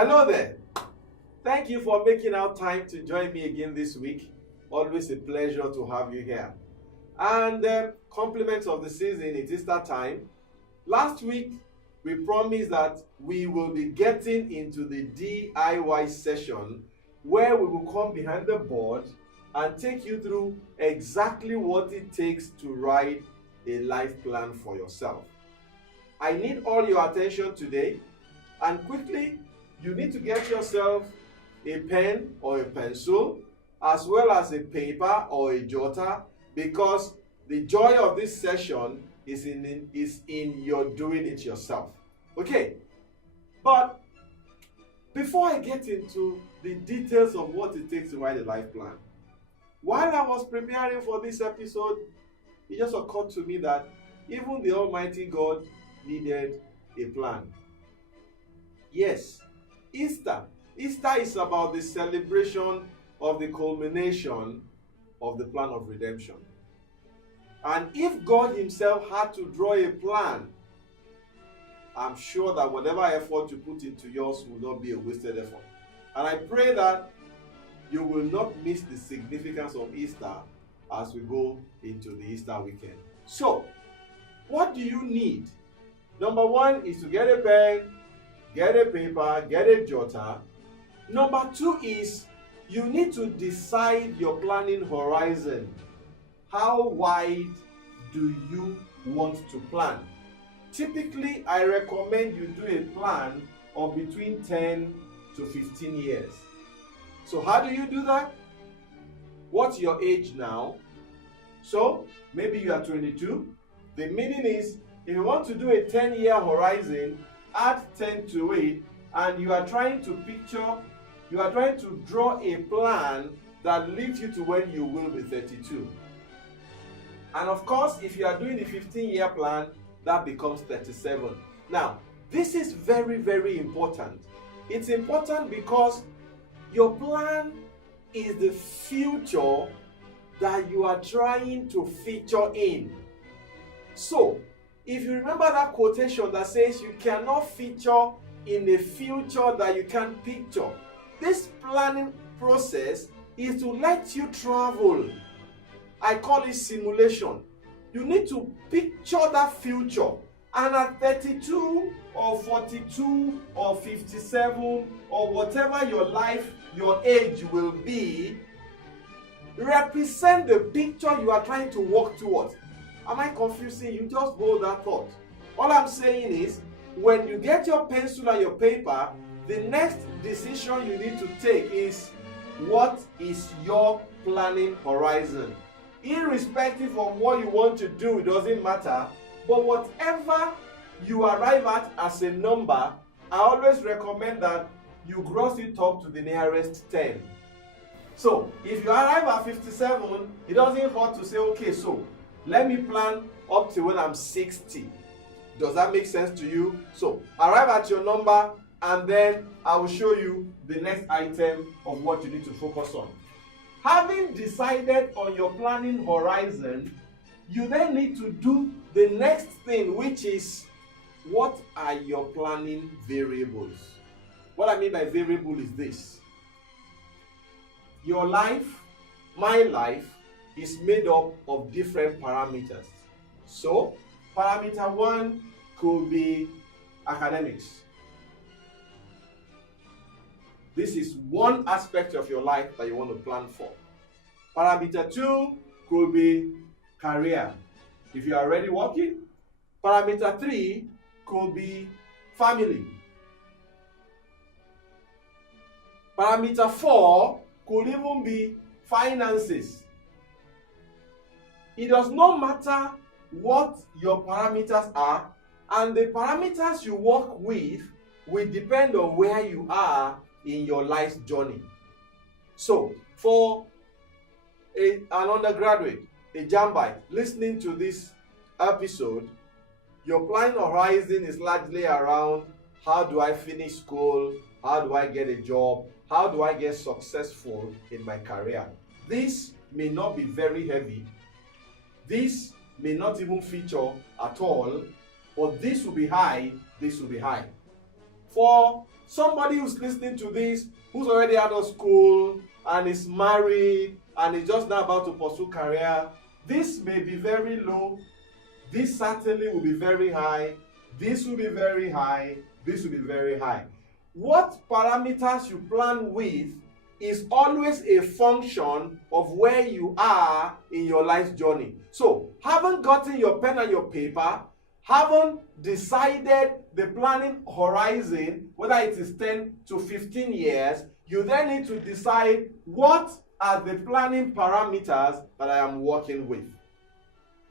Hello there. Thank you for making out time to join me again this week. Always a pleasure to have you here. And compliments of the season, it is that time. Last week, we promised that we will be getting into the DIY session where we will come behind the board and take you through exactly what it takes to write a life plan for yourself. I need all your attention today, and quickly, you need to get yourself a pen or a pencil, as well as a paper or a jotter, because the joy of this session is in your doing it yourself. Okay, but before I get into the details of what it takes to write a life plan, while I was preparing for this episode, it just occurred to me that even the Almighty God needed a plan. Yes, Easter. Easter is about the celebration of the culmination of the plan of redemption. And if God himself had to draw a plan, I'm sure that whatever effort you put into yours will not be a wasted effort. And I pray that you will not miss the significance of Easter as we go into the Easter weekend. So, what do you need? Number one is to get a pen, get a paper, get a jotter. Number two is you need to decide your planning horizon. How wide do you want to plan? Typically, I recommend you do a plan of between 10 to 15 years. So how do you do that? What's your age now? So maybe you are 22. The meaning is, if you want to do a 10-year horizon, add 10 to it, and you are trying to draw a plan that leads you to when you will be 32. And of course, if you are doing the 15-year plan, that becomes 37. Now, this is very, very important. It's important because your plan is the future that you are trying to feature in. So, if you remember that quotation that says you cannot feature in a future that you can't picture, this planning process is to let you travel. I call it simulation. You need to picture that future, and at 32 or 42 or 57 or whatever your age will be, represent the picture you are trying to work towards. Am I confusing you? Just hold that thought. All I'm saying is, when you get your pencil and your paper, the next decision you need to take is, what is your planning horizon? Irrespective of what you want to do, it doesn't matter. But whatever you arrive at as a number, I always recommend that you gross it up to the nearest 10. So, if you arrive at 57, it doesn't hurt to say, okay, so let me plan up to when I'm 60. Does that make sense to you? So, arrive at your number, and then I will show you the next item of what you need to focus on. Having decided on your planning horizon, you then need to do the next thing, which is, what are your planning variables? What I mean by variable is this. Your life, my life, is made up of different parameters. So, parameter one could be academics. This is one aspect of your life that you want to plan for. Parameter two could be career, if you are already working. Parameter three could be family. Parameter four could even be finances. It does not matter what your parameters are, and the parameters you work with will depend on where you are in your life's journey. So, for an undergraduate, a jambite, listening to this episode, your planning horizon is largely around, how do I finish school? How do I get a job? How do I get successful in my career? This may not be very heavy. This may not even feature at all, but this will be high, this will be high. For somebody who's listening to this, who's already out of school and is married and is just now about to pursue career, this may be very low, this certainly will be very high, this will be very high, this will be very high. What parameters you plan with is always a function of where you are in your life journey. So, haven't gotten your pen and your paper, haven't decided the planning horizon, whether it is 10 to 15 years, you then need to decide what are the planning parameters that I am working with.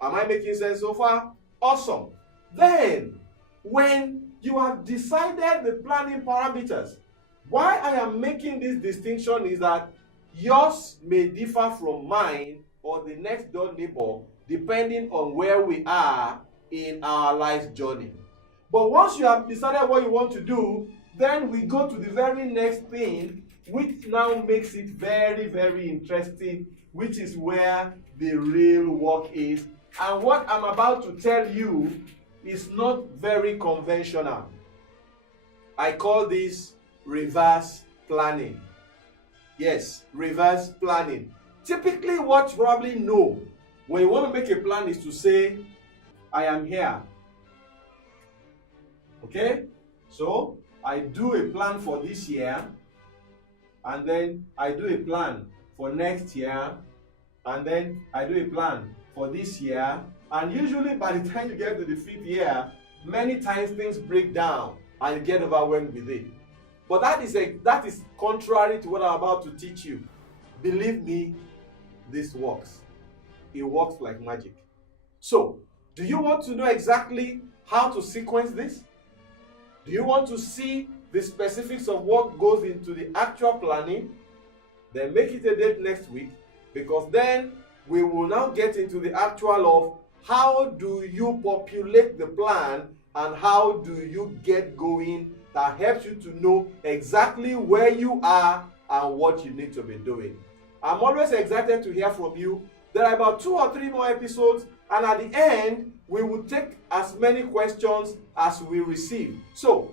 Am I making sense so far? Awesome. Then, when you have decided the planning parameters, why I am making this distinction is that yours may differ from mine or the next door neighbor depending on where we are in our life journey. But once you have decided what you want to do, then we go to the very next thing, which now makes it very, very interesting, which is where the real work is. And what I'm about to tell you is not very conventional. I call this reverse planning. Yes, reverse planning. Typically, what you probably know when you want to make a plan is to say, I am here. Okay? So, I do a plan for this year, and then I do a plan for next year, and then I do a plan for this year, and usually by the time you get to the 5th year, many times things break down and you get overwhelmed with it. But that is contrary to what I'm about to teach you. Believe me, this works. It works like magic. So, do you want to know exactly how to sequence this? Do you want to see the specifics of what goes into the actual planning? Then make it a date next week, because then we will now get into the actual of how do you populate the plan and how do you get going, that helps you to know exactly where you are and what you need to be doing. I'm always excited to hear from you. There are about 2 or 3 more episodes, and at the end, we will take as many questions as we receive. So,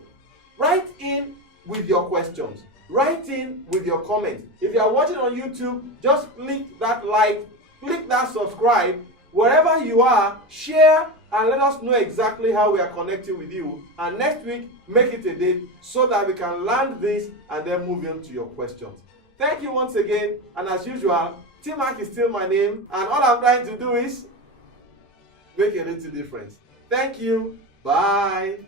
write in with your questions. Write in with your comments. If you are watching on YouTube, just click that like, click that subscribe. Wherever you are, share and let us know exactly how we are connecting with you. And next week, make it a date so that we can land this and then move on to your questions. Thank you once again. And as usual, T-Mac is still my name. And all I'm trying to do is make a little difference. Thank you. Bye.